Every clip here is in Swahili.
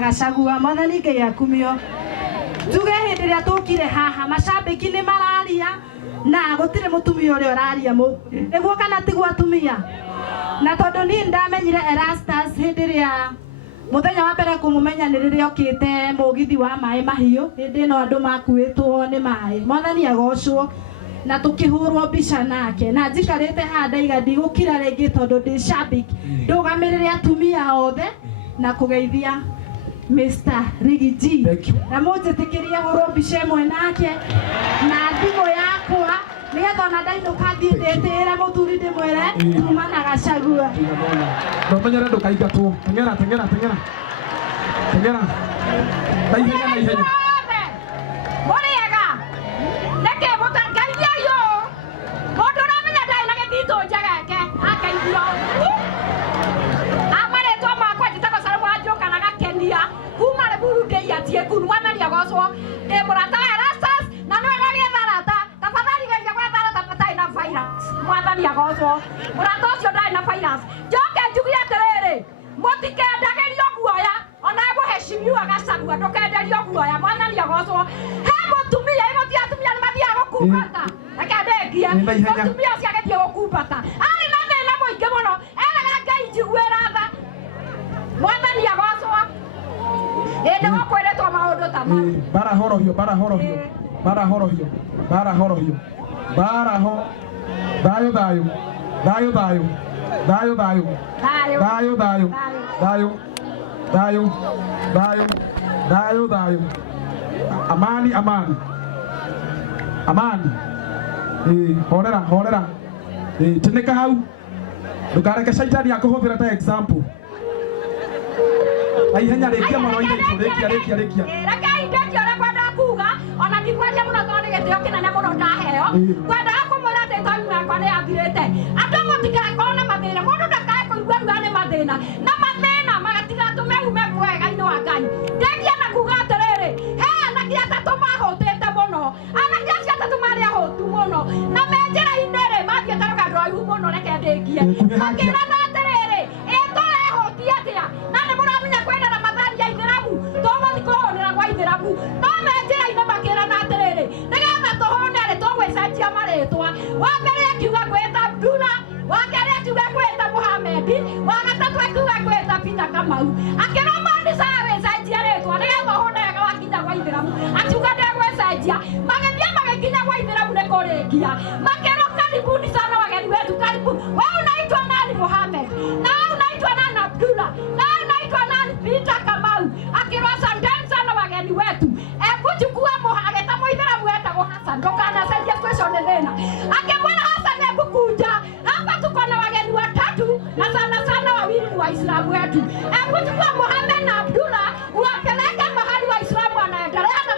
Gachagua mwathani Ngai akumio tuge hindi ria tukire haha macambiki ni mararia na gutire mutumia uri uraria mu eguo kana tigwa atumia na tondu ni ndamenyire Erastus hindi ria muthenya wa mbere kumumenya ni riria okite mugithi wa mai mahiu hindi no andu makuitwo ni mai mwathani agocwo na tukihurwo mbica nake na njikarite handa igandi gukira ringi tondu ndi cambiki ndugamirire atumia othe na kugeithia Mr. Riggy G. Na munjitikirie hurwo mbica imwe nake na thimu yakwa nigetha ona ndainũka thiĩ ndĩtĩĩre mũthuri ndĩmwĩre tuma na Gachagua. Ndũmenyere ndũkaingatwo. Teng'era teng'era teng'era. Teng'era. Naihenya naihenya. Mũrĩega. Reke mũtangaithia yo. Mũndũ ũramenya ndarĩ na gĩthitũ njageke akaithio. Amarĩtwo makwa njĩtagwo Salomon Wanjoka na Gakenia. Kuma Lemuru Ndĩ atie kunu mwathani agocwo. Ndĩ mũrata wa Erastus na nĩwe gwetha rata. Tafadhali geria gwetha rata matarĩ na virus. Mwathani agocwo. Mũrata ũcio ndarĩ na virus. Njoke njugie atĩrĩrĩ. Mũtikendagerio guoya. Ona mũheshimiwa Gachagua ndũkenderio guoya. Mwathani agocwo. He mũtumia ti atumia nĩ mathiaga gũkumbata. Reke ndĩngie. Mũtumia ũcio agĩthiĩ gũkumbata. Arĩ na thĩna mũingĩ mũno. Eraga Ngai njiguĩra tha. Mwathani agocwo. Ĩndĩ gũkwĩrĩtwo maũndũ ta maya. Bara horohio, bara horohio. Bara horohio. Bara horohio. Bara ho. Dayo dayo. Dayo dayo. Dayo dayo. Dayo dayo. Dayo. Dayo. Dayo. Dayo dayo. Amani amani. Amani. Horera horera. Tineka hau. Ndukareke shaitani akuhũthĩra ta example. Naihenya rĩkia mũno-inĩ itũ rĩkia. Rekei ndĩkie ũrĩa kwenda kuga ona ndikwendia mũno tondũ nĩ gĩtĩo kĩnene mũno ndaheo. Kwendaga kũmwĩra atĩ time yakwa nĩ yathirĩte. Andũ mũtigakorwo na mathĩna. Mũndũ ndakae kũigua ruga nĩ mathĩna. Na mathĩna magatigatũme ume wega-inĩ wa Ngai. Ndĩkie na kuga atĩrĩrĩ. He anake atatũ mahũtĩte mũno. Anake acio atatũ marĩ ahũtu mũno. Na me njĩra-inĩ rĩ mathiĩte rũgendo rũraihu mũno reke ndĩkie. Makĩrana atĩrĩrĩ. Tũrehũtia atĩa. Na nĩ mũramenya kwenda Ramadhani ya Ithĩramu. Tũgũthiĩ kũhũrĩra gwa Ithĩramu. No me njĩra-inĩ makĩrana atĩrĩrĩ. Nĩgetha tũhũne rĩ tũgwĩcenjia marĩtwa. Wa mbere akiuga kwĩta Abdullah. Wa kerĩ akiuga kwĩta Mohamed. Wa gatatũ akiuga kwĩta Peter Kamau. Akĩromandisa agĩcenjia rĩtwa nĩgetha ũhũne wega wakinya gwa Ithĩramu. Akiuga ndegwĩcenjia. Magĩthiĩ magĩkinya gwa Ithĩramu nĩ kũrĩngia. Makĩrwo karibuni sana wageni wetu karibu. Wewe unaitwa nani Mohamed? Na unaitwa nani Abdullah? Na unaitwa nani Peter Kamau? Akĩrwo asanteni sana wageni wetu. Chukua agĩta Mũithĩramu wetagwo Hassan. Ndũkanacenjia question nĩ thĩna. Akĩmwĩra Hassan kuja. Hapa tuko na wageni watatu na sana wawili ni Waislamu wetu. Chukua Mohamed na Abdullah uwapeleke mahali Waislamu wanaendelea na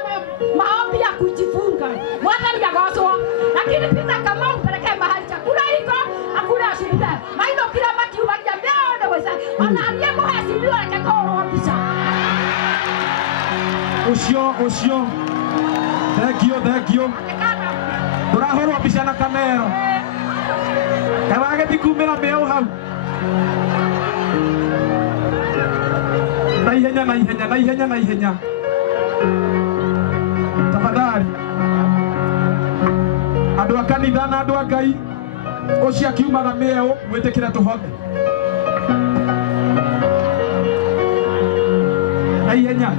maombi ya kujifunga. Mwathani agocwo. Lakini Peter Kamau mpeleke mahali chakula iko akule ashirinde. Maitho kila makiugagia mbele weza. Ona aliye muheshimiwa reke korwo mbica. Ucio. Thengio. Ndũrahũrwo mbica na kamero. Kawagĩthi kumĩra mĩau hau. Naihenya. Tafadhali. Andũ a kanitha na andũ a Ngai. Ũcio akiumaga mĩau mwĩtĩkĩre tũhothe. Naihenya.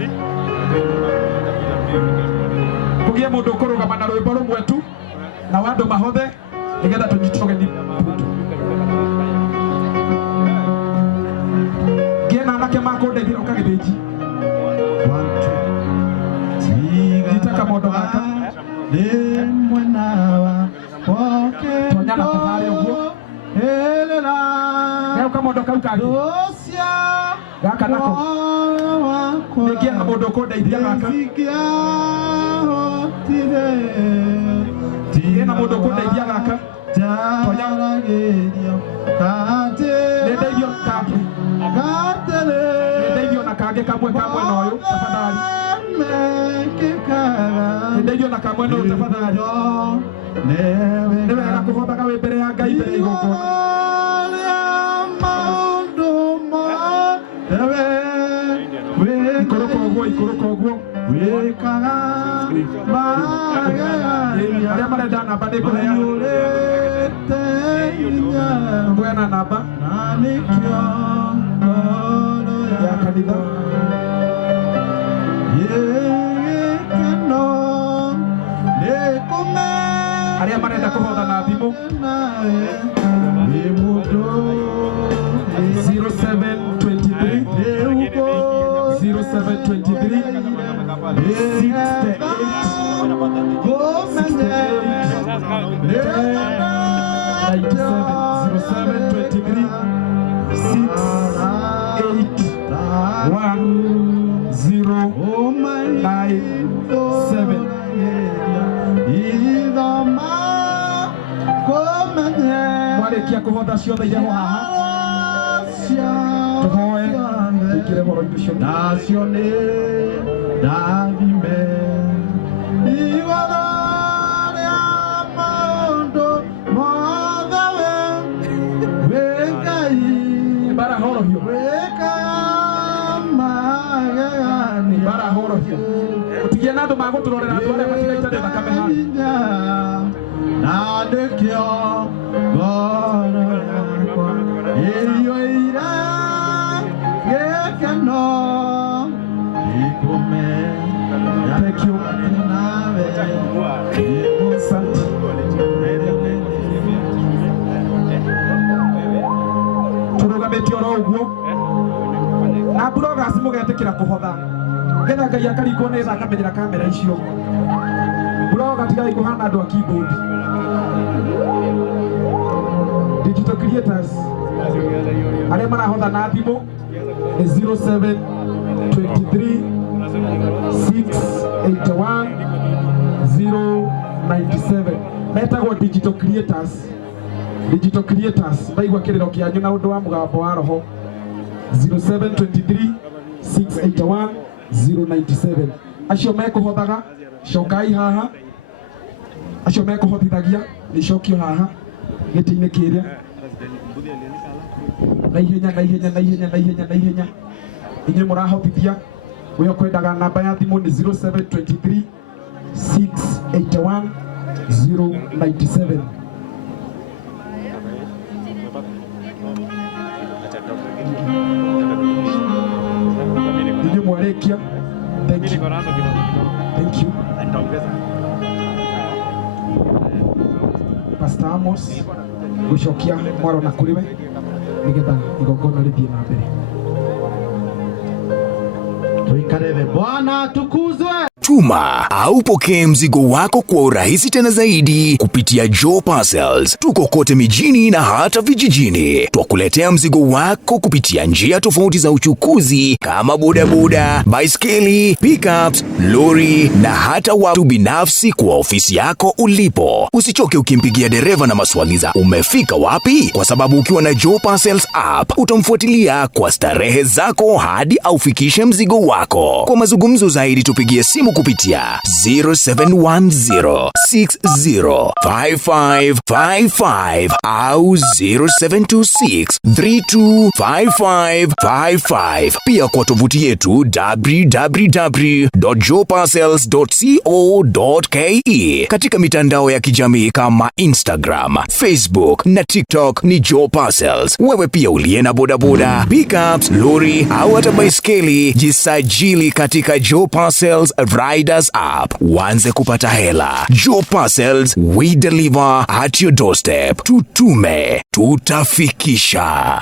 Kugie mũndũ ũkũrũgama na rwĩmbo rũmwe tu na andũ mahothe nĩgetha tũnyitũge ni ngĩena anake makũndeithia ũkagĩthĩnji gitaka mũndũ gaka tonyana kũharĩ ũguo geuka mũndũ kau kangĩ gaka nako nĩngĩena mũndũ ũkũndeithia gaka ngĩena mũndũ ũkũndeithia gaka nĩndeithio kangĩ nĩndeithio na kangĩ kamwe ka mwena ũyũ tafadhali nĩndeithio na kamwe ũyũ tafadhali nĩ wega kũhothaga wĩ mbere ya Ngai mbere ya igongona Koro igwo ikuruka ogwo wekaga magegania aria marenda namba ni kuhea kuheana namba na nikio ngoro ya kanitha yekeno nekume aria marenda kuhotha na thimu 0723 Mwarekia kuhotha ciothe iria haha tuhoe tukire horo-inĩ cio nacio nĩ ndathime igũrũ rĩa maũndũ mothe wĩ Ngai barahorohio wĩkaga magegania barahorohio gũtigie na andũ magũtũrorera andũ arĩa matigaitane thakame haha na nĩkĩo ngoro yakwa ĩiyũire gĩkeno ikume Thank you. nawe Asante. Turugamĩtio oro ũguo na bloggers mũgetĩkĩra kũhotha getha Ngai akaringwo nĩ tha akamenyera kamera icio blogger tigai kũhana andũ a keyboard digital creators arĩa marahotha na thimũ nĩ 0723 681 097 metagwo digital creators maigua kĩrĩro kĩanyu na ũndũ wa mũgambo wa roho 0723 681 097 acio mekũhothaga cokai haha acio mekũhotithagia icokio haha gĩtĩ-inĩ kĩrĩa na ihenya inyuĩ mũrahotithia we ukwendaga namba ya thimũ nĩ 0723 681 097 inyuĩ mwarĩkia thank you Pastor Amos gũcokia mwaro na kũrĩ we nĩgetha igongona rĩthiĩ na mbere. tuikareve. Bwana tukuzwe. Tuma au pokee mzigo wako kwa urahisi tena zaidi kupitia Joe Parcels. Tuko kote mijini na hata vijijini. Twakuletea mzigo wako kupitia njia tofauti za uchukuzi kama bodaboda, baiskeli, pickups, lori na hata watu binafsi kwa ofisi yako ulipo. Usichoke ukimpigia dereva na maswali za umefika wapi, kwa sababu ukiwa na Joe Parcels app utamfuatilia kwa starehe zako hadi aufikishe mzigo wako. Kwa mazungumzo zaidi tupigie simu kupitia 0710605555 au 0726325555. Pia kwa tovuti yetu www.joeparcels.co.ke. Katika mitandao ya kijamii kama Instagram, Facebook na TikTok ni Joe Parcels. Wewe pia uliye na bodaboda, pickups, lori au hata baiskeli, jisajili katika Joe Parcels Riders app. Uanze kupata hela. Joe Parcels, we deliver at your doorstep. Tutume, tutafikisha.